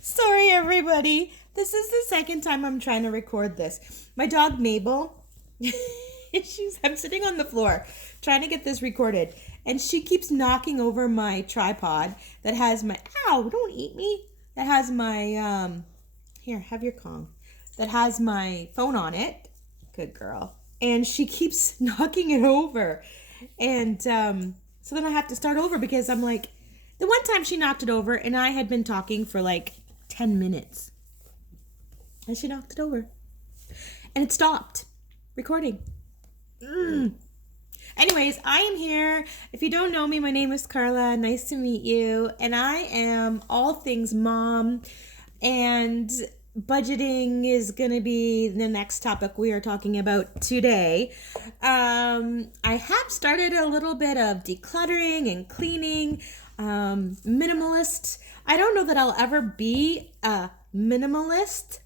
Sorry, everybody. This is the second time I'm trying to record this. My dog, Mabel, I'm sitting on the floor trying to get this recorded, and she keeps knocking over my tripod that has my, ow, don't eat me, that has my, here, have your Kong, that has my phone on it. Good girl. And she keeps knocking it over. And so then I have to start over because I'm like, the one time she knocked it over and I had been talking for like 10 minutes. And she knocked it over. And it stopped recording. Anyways, I am here. If you don't know me, my name is Carla. Nice to meet you. And I am all things mom. And budgeting is going to be the next topic we are talking about today. I have started a little bit of decluttering and cleaning, minimalist. I don't know that I'll ever be a minimalist,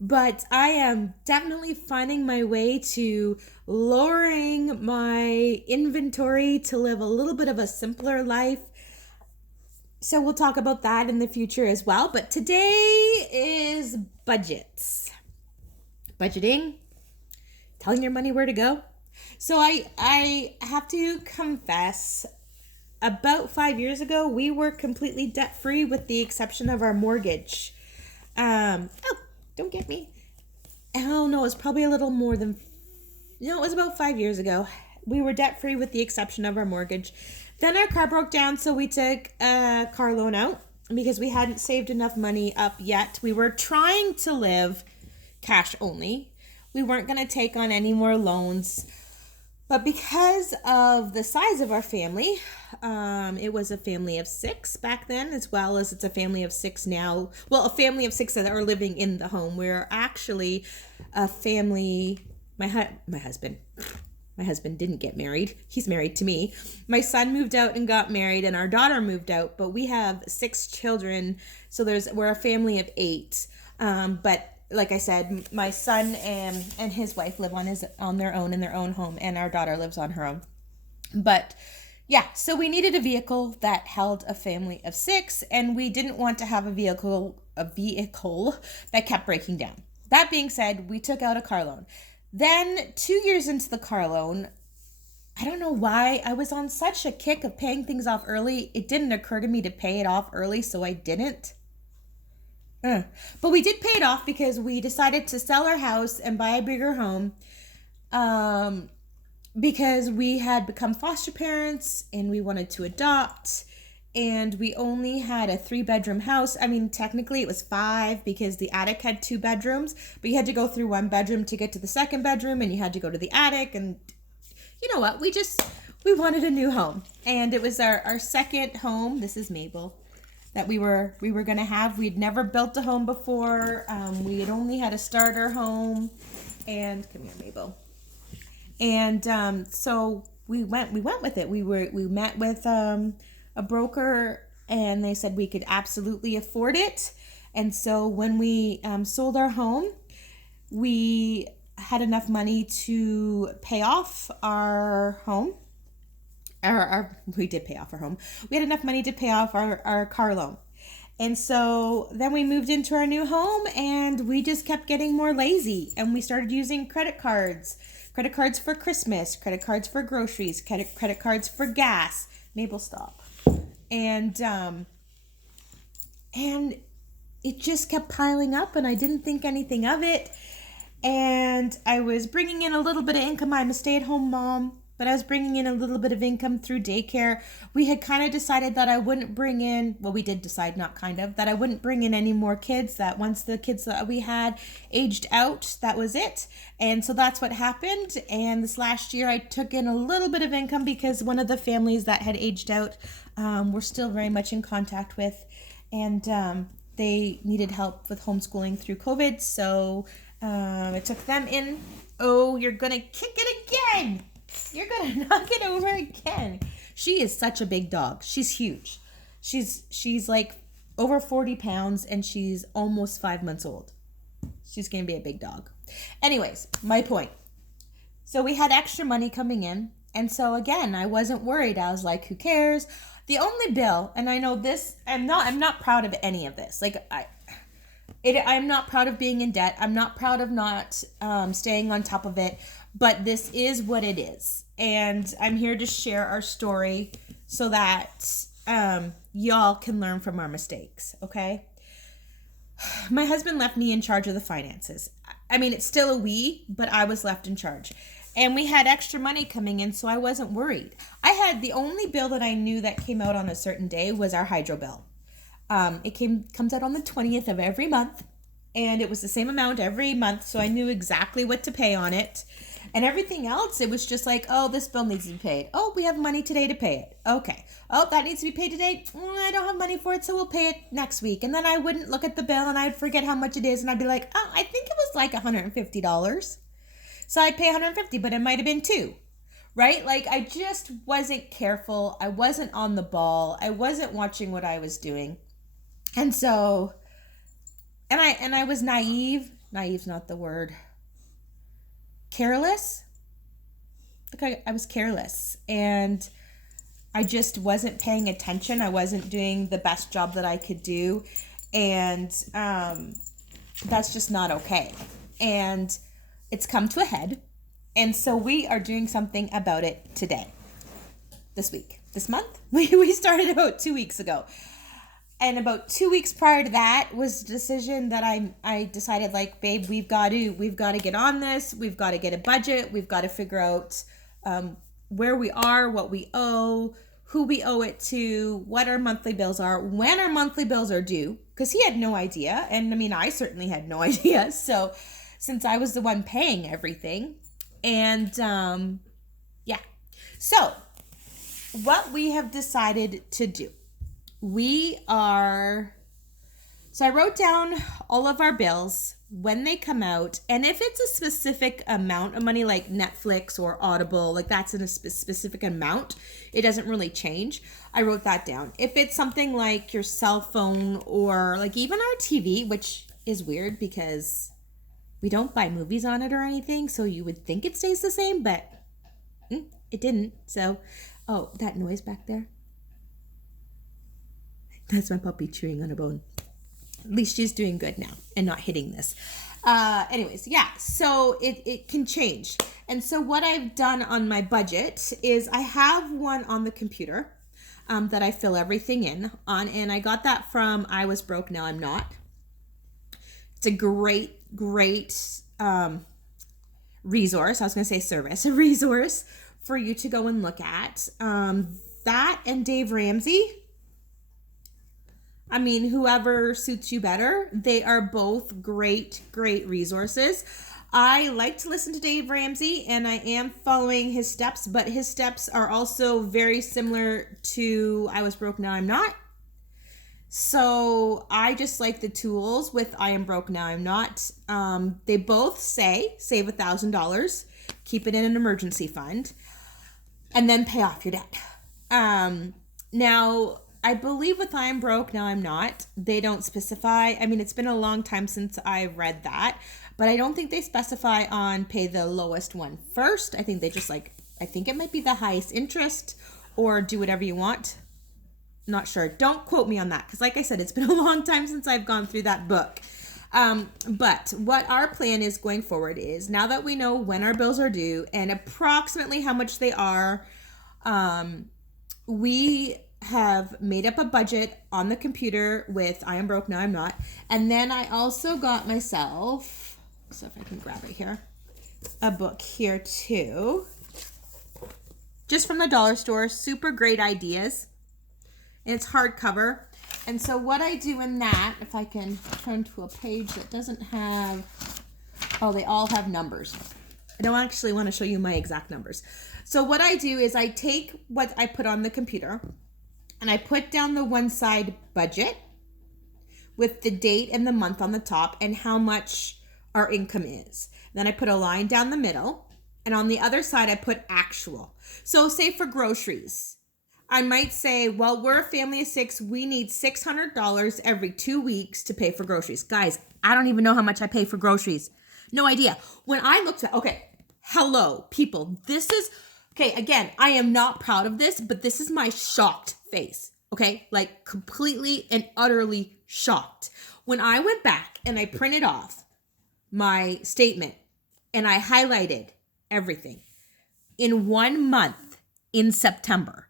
but I am definitely finding my way to lowering my inventory to live a little bit of a simpler life. So we'll talk about that in the future as well. But today is budgets. Budgeting, telling your money where to go. So I have to confess, about 5 years ago, we were completely debt-free with the exception of our mortgage. Don't get me. Oh, no, it's probably a little more than... No, it was about 5 years ago. We were debt-free with the exception of our mortgage. Then our car broke down, so we took a car loan out because we hadn't saved enough money up yet. We were trying to live cash only. We weren't going to take on any more loans. But because of the size of our family, it was a family of 6 back then, as well as it's a family of 6 now. Well, a family of 6 that are living in the home. We're actually a family, my husband didn't get married. He's married to me. My son moved out and got married, and our daughter moved out, but we have 6 children. So we're a family of 8. But like I said, my son and his wife live on their own in their own home, and our daughter lives on her own. But yeah, so we needed a vehicle that held a family of 6, and we didn't want to have a vehicle that kept breaking down. That being said, we took out a car loan. Then 2 years into the car loan, I don't know why, I was on such a kick of paying things off early. It didn't occur to me to pay it off early, so I didn't. But we did pay it off because we decided to sell our house and buy a bigger home because we had become foster parents and we wanted to adopt. And we only had a 3-bedroom house. I mean, technically it was 5 because the attic had 2 bedrooms, but you had to go through 1 bedroom to get to the 2nd bedroom, and you had to go to the attic. And you know what? We wanted a new home, and it was our second home. This is Mabel that we were going to have. We'd never built a home before. We had only had a starter home, and come here, Mabel. And so we went with it. We met with a broker, and they said we could absolutely afford it. And so when we sold our home, we had enough money to pay off our home. We did pay off our home. We had enough money to pay off our car loan. And so then we moved into our new home, and we just kept getting more lazy, and we started using credit cards for Christmas, credit cards for groceries, credit cards for gas. Mabel, stop. And it just kept piling up, and I didn't think anything of it. And I was bringing in a little bit of income. I'm a stay-at-home mom, but I was bringing in a little bit of income through daycare. We had kind of decided that I wouldn't bring in, well, we did decide, not kind of, that I wouldn't bring in any more kids, that once the kids that we had aged out, that was it. And so that's what happened. And this last year I took in a little bit of income because one of the families that had aged out we're still very much in contact with, and they needed help with homeschooling through COVID. So I took them in. Oh, you're going to kick it again. You're going to knock it over again. She is such a big dog. She's huge. She's like over 40 pounds, and she's almost 5 months old. She's going to be a big dog. Anyways, my point. So we had extra money coming in. And so again, I wasn't worried. I was like, who cares? The only bill, and I know this, I'm not proud of any of this. Like I'm not proud of being in debt. I'm not proud of not staying on top of it, but this is what it is. And I'm here to share our story so that y'all can learn from our mistakes, okay? My husband left me in charge of the finances. I mean, it's still a we, but I was left in charge. And we had extra money coming in, so I wasn't worried. I had the only bill that I knew that came out on a certain day was our hydro bill. It comes out on the 20th of every month, and it was the same amount every month, so I knew exactly what to pay on it. And everything else, it was just like, oh, this bill needs to be paid. Oh, we have money today to pay it. Okay. Oh, that needs to be paid today. I don't have money for it, so we'll pay it next week. And then I wouldn't look at the bill, and I'd forget how much it is, and I'd be like, oh, I think it was like $150. So I'd pay $150, but it might have been $2, right? Like, I just wasn't careful. I wasn't on the ball. I wasn't watching what I was doing. And so, and I was naive. Naive's not the word. Careless. Like I was careless, and I just wasn't paying attention. I wasn't doing the best job that I could do, and that's just not okay. And it's come to a head, and so we are doing something about it today, this week, this month. We started about 2 weeks ago. And about 2 weeks prior to that was a decision that I decided, like, babe, we've got to get on this. We've got to get a budget. We've got to figure out where we are, what we owe, who we owe it to, what our monthly bills are, when our monthly bills are due. Because he had no idea. And I mean, I certainly had no idea. So since I was the one paying everything. And yeah. So what we have decided to do. So I wrote down all of our bills, when they come out, and if it's a specific amount of money like Netflix or Audible, like that's in a specific amount, it doesn't really change. I wrote that down. If it's something like your cell phone or like even our TV, which is weird because we don't buy movies on it or anything, so you would think it stays the same, but it didn't. So, oh, that noise back there. That's my puppy chewing on a bone. At least she's doing good now and not hitting this. Anyways, yeah, so it can change. And so what I've done on my budget is I have one on the computer that I fill everything in on. And I got that from I Was Broke, Now I'm Not. It's a great resource. I was going to say service. A resource for you to go and look at. That and Dave Ramsey. I mean, whoever suits you better. They are both great resources. I like to listen to Dave Ramsey, and I am following his steps, but his steps are also very similar to I Was Broke, Now I'm Not. So I just like the tools with I Am Broke, Now I'm Not. They both say save $1,000, keep it in an emergency fund, and then pay off your debt. Now, I believe with I Am Broke, Now I'm Not, they don't specify. I mean, it's been a long time since I read that, but I don't think they specify on pay the lowest one first. I think they just I think it might be the highest interest or do whatever you want. Not sure. Don't quote me on that because like I said, it's been a long time since I've gone through that book. But what our plan is going forward is now that we know when our bills are due and approximately how much they are, we have made up a budget on the computer with I Am Broke, Now I'm Not. And then I also got myself, so if I can grab it here, a book here too. Just from the dollar store, super great ideas. And it's hardcover. And so what I do in that, if I can turn to a page that doesn't have, oh, they all have numbers. I don't actually want to show you my exact numbers. So what I do is I take what I put on the computer and I put down the one side budget with the date and the month on the top and how much our income is. Then I put a line down the middle, and on the other side I put actual. So say for groceries, I might say, well, we're a family of 6. We need $600 every 2 weeks to pay for groceries. Guys, I don't even know how much I pay for groceries. No idea. When I looked at, okay, hello, people. Okay, again, I am not proud of this, but this is my shocked face. Okay, like completely and utterly shocked. When I went back and I printed off my statement and I highlighted everything in 1 month in September.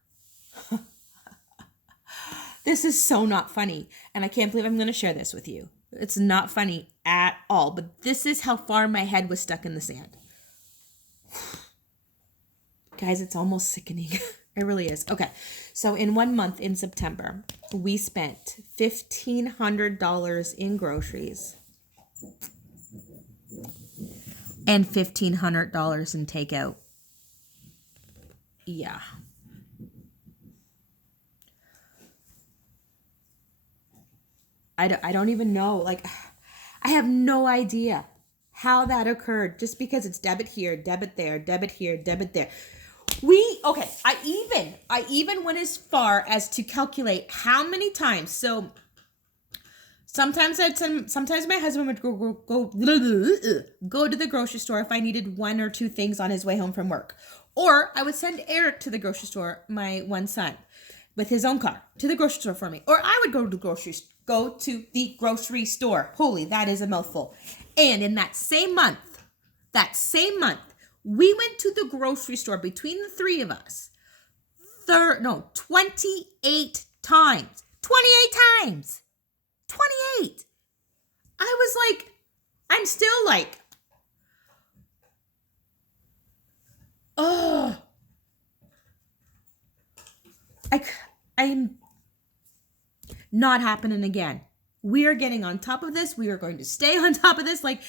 This is so not funny. And I can't believe I'm going to share this with you. It's not funny at all. But this is how far my head was stuck in the sand. Guys, it's almost sickening. It really is. Okay. So in 1 month in September, we spent $1,500 in groceries and $1,500 in takeout. Yeah. I don't even know. Like, I have no idea how that occurred, just because it's debit here, debit there, debit here, debit there. I even went as far as to calculate how many times. So sometimes my husband would go to the grocery store if I needed 1 or 2 things on his way home from work. Or I would send Eric to the grocery store, my one son, with his own car to the grocery store for me. Or I would go to the grocery store. Holy, that is a mouthful. And in that same month, we went to the grocery store between the 3 of us. 28 times. 28 times. 28. I was like, I'm still like, oh, I'm not happening again. We are getting on top of this. We are going to stay on top of this. Like,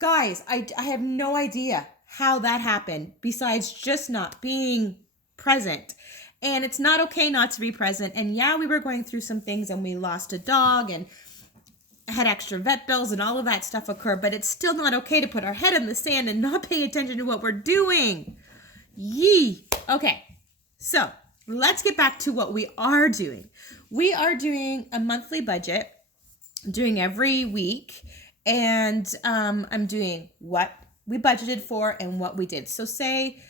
guys, I have no idea how that happened besides just not being present. And it's not okay not to be present. And yeah, we were going through some things and we lost a dog and had extra vet bills and all of that stuff occur, but it's still not okay to put our head in the sand and not pay attention to what we're doing. Yee. Okay, so let's get back to what we are doing. We are doing a monthly budget, doing every week, and I'm doing what we budgeted for and what we did. So say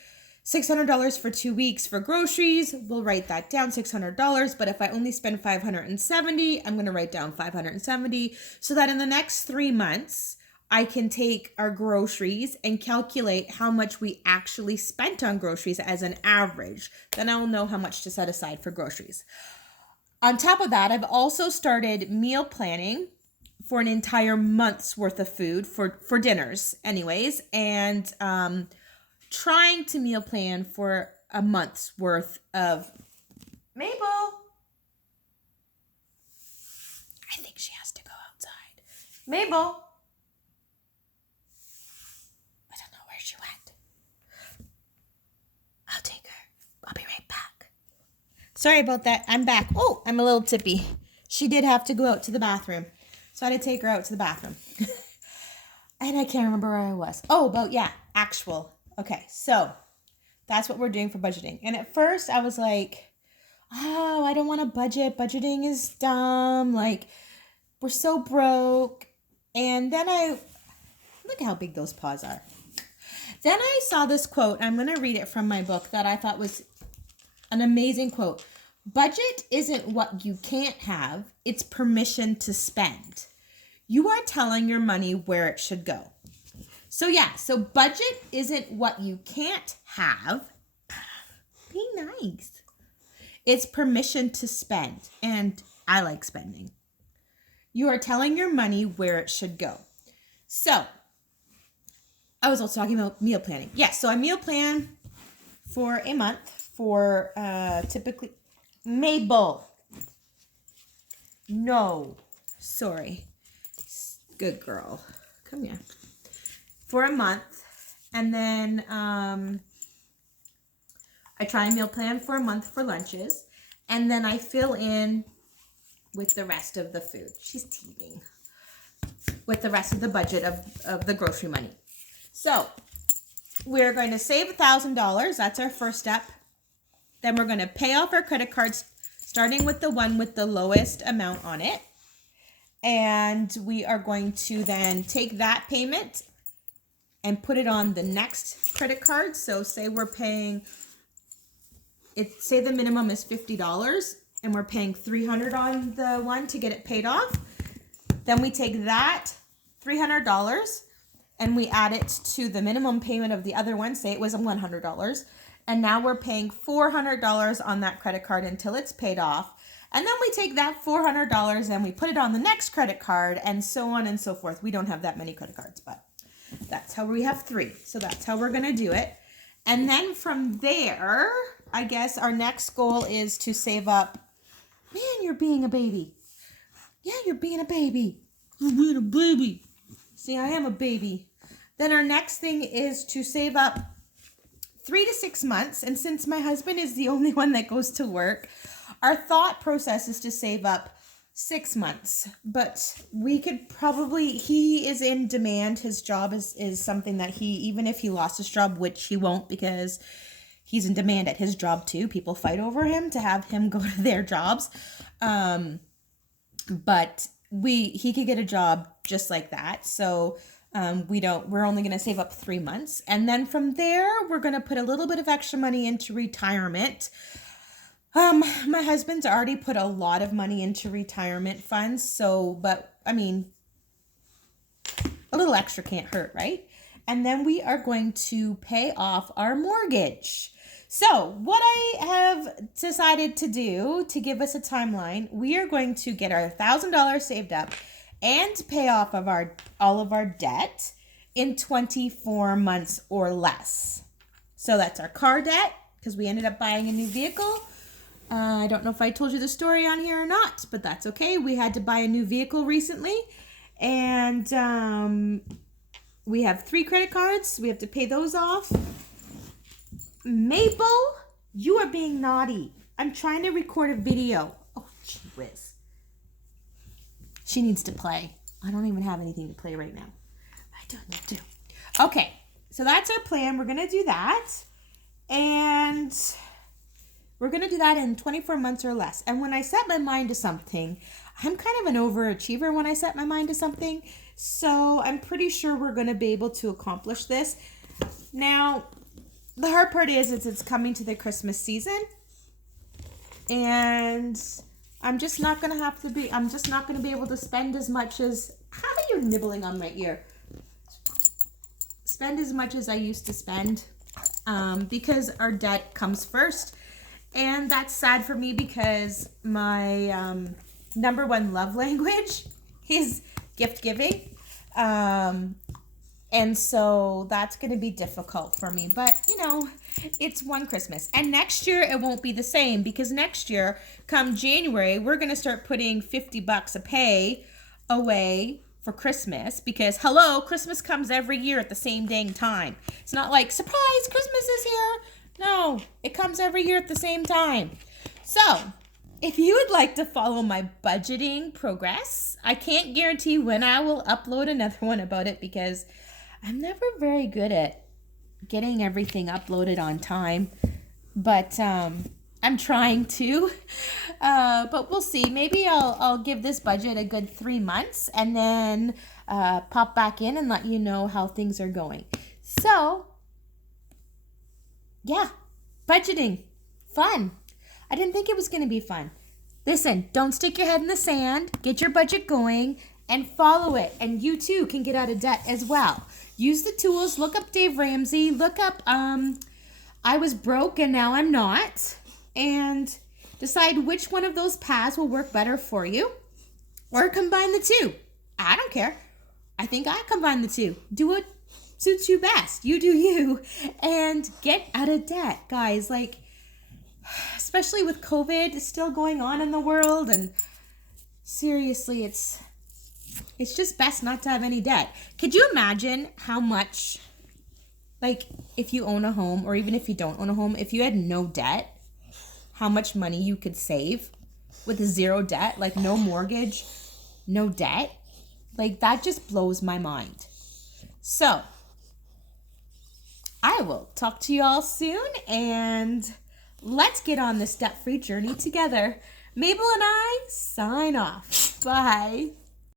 $600 for 2 weeks for groceries, we'll write that down, $600. But if I only spend $570, I'm going to write down $570 so that in the next 3 months, I can take our groceries and calculate how much we actually spent on groceries as an average. Then I'll know how much to set aside for groceries. On top of that, I've also started meal planning for an entire month's worth of food for dinners anyways. And trying to meal plan for a month's worth of Mabel. I think she has to go outside. Mabel. I don't know where she went. I'll take her. I'll be right back. Sorry about that. I'm back. Oh, I'm a little tippy. She did have to go out to the bathroom. So I had to take her out to the bathroom. And I can't remember where I was. Oh, actual. Okay, so that's what we're doing for budgeting. And at first I was like, oh, I don't want to budget. Budgeting is dumb. Like, we're so broke. And then look how big those paws are. Then I saw this quote. I'm going to read it from my book that I thought was an amazing quote. Budget isn't what you can't have. It's permission to spend. You are telling your money where it should go. So budget isn't what you can't have. Be nice. It's permission to spend. And I like spending. You are telling your money where it should go. So I was also talking about meal planning. Yes, so I meal plan for a month for typically Mabel. No. Sorry. Good girl. Come here. For a month, and then I try and meal plan for a month for lunches, and then I fill in with the rest of the food. She's teething. With the rest of the budget of the grocery money. So we're going to save $1,000. That's our first step. Then we're going to pay off our credit cards, starting with the one with the lowest amount on it. And we are going to then take that payment and put it on the next credit card. So say we're paying say the minimum is $50 and we're paying $300 on the one to get it paid off. Then we take that $300 and we add it to the minimum payment of the other one. Say it was $100. And now we're paying $400 on that credit card until it's paid off. And then we take that $400 and we put it on the next credit card, and so on and so forth. We don't have that many credit cards, but that's how we have 3. So that's how we're going to do it. And then from there, I guess our next goal is to save up. Man, you're being a baby. Yeah, you're being a baby. You're being a baby. See, I am a baby. Then our next thing is to save up 3 to 6 months. And since my husband is the only one that goes to work, our thought process is to save up 6 months. But we could probably, he is in demand. His job is something that even if he lost his job, which he won't because he's in demand at his job too. People fight over him to have him go to their jobs. But he could get a job just like that. So we're only going to save up 3 months. And then from there, we're going to put a little bit of extra money into retirement. My husband's already put a lot of money into retirement funds. But I mean, a little extra can't hurt, right? And then we are going to pay off our mortgage. So what I have decided to do to give us a timeline, we are going to get our $1,000 saved up and pay off of all of our debt in 24 months or less. So that's our car debt, because we ended up buying a new vehicle. I don't know if I told you the story on here or not, but that's okay. We had to buy a new vehicle recently, and we have 3 credit cards. We have to pay those off. Mabel, you are being naughty. I'm trying to record a video. Oh, gee whiz. She needs to play. I don't even have anything to play right now. I don't need to. Okay, so that's our plan. We're going to do that. And we're going to do that in 24 months or less. And when I set my mind to something, I'm kind of an overachiever when I set my mind to something. So I'm pretty sure we're going to be able to accomplish this. Now, the hard part is it's coming to the Christmas season. And I'm just not going to be able to spend as much as, how are you nibbling on my ear? Spend as much as I used to spend because our debt comes first. And that's sad for me because my number one love language is gift giving. And so that's going to be difficult for me. But, it's one Christmas. And next year, it won't be the same because next year, come January, we're going to start putting $50 a pay away for Christmas because, hello, Christmas comes every year at the same dang time. It's not like, surprise, Christmas is here. No, it comes every year at the same time. So, if you would like to follow my budgeting progress, I can't guarantee when I will upload another one about it because I'm never very good at getting everything uploaded on time, but I'm trying to. But we'll see. Maybe I'll give this budget a good 3 months and then pop back in and let you know how things are going. So, yeah, budgeting, fun. I didn't think it was going to be fun. Listen, don't stick your head in the sand. Get your budget going and follow it. And you too can get out of debt as well. Use the tools. Look up Dave Ramsey. Look up I was broke and now I'm not. And decide which one of those paths will work better for you. Or combine the two. I don't care. I think I combine the two. Do what suits you best. You do you. And get out of debt. Guys, especially with COVID still going on in the world. And seriously, it's just best not to have any debt. Could you imagine how much, if you own a home, or even if you don't own a home, if you had no debt, how much money you could save with 0 debt, no mortgage, no debt? That just blows my mind. So, I will talk to you all soon, and let's get on this debt-free journey together. Mabel and I sign off. Bye.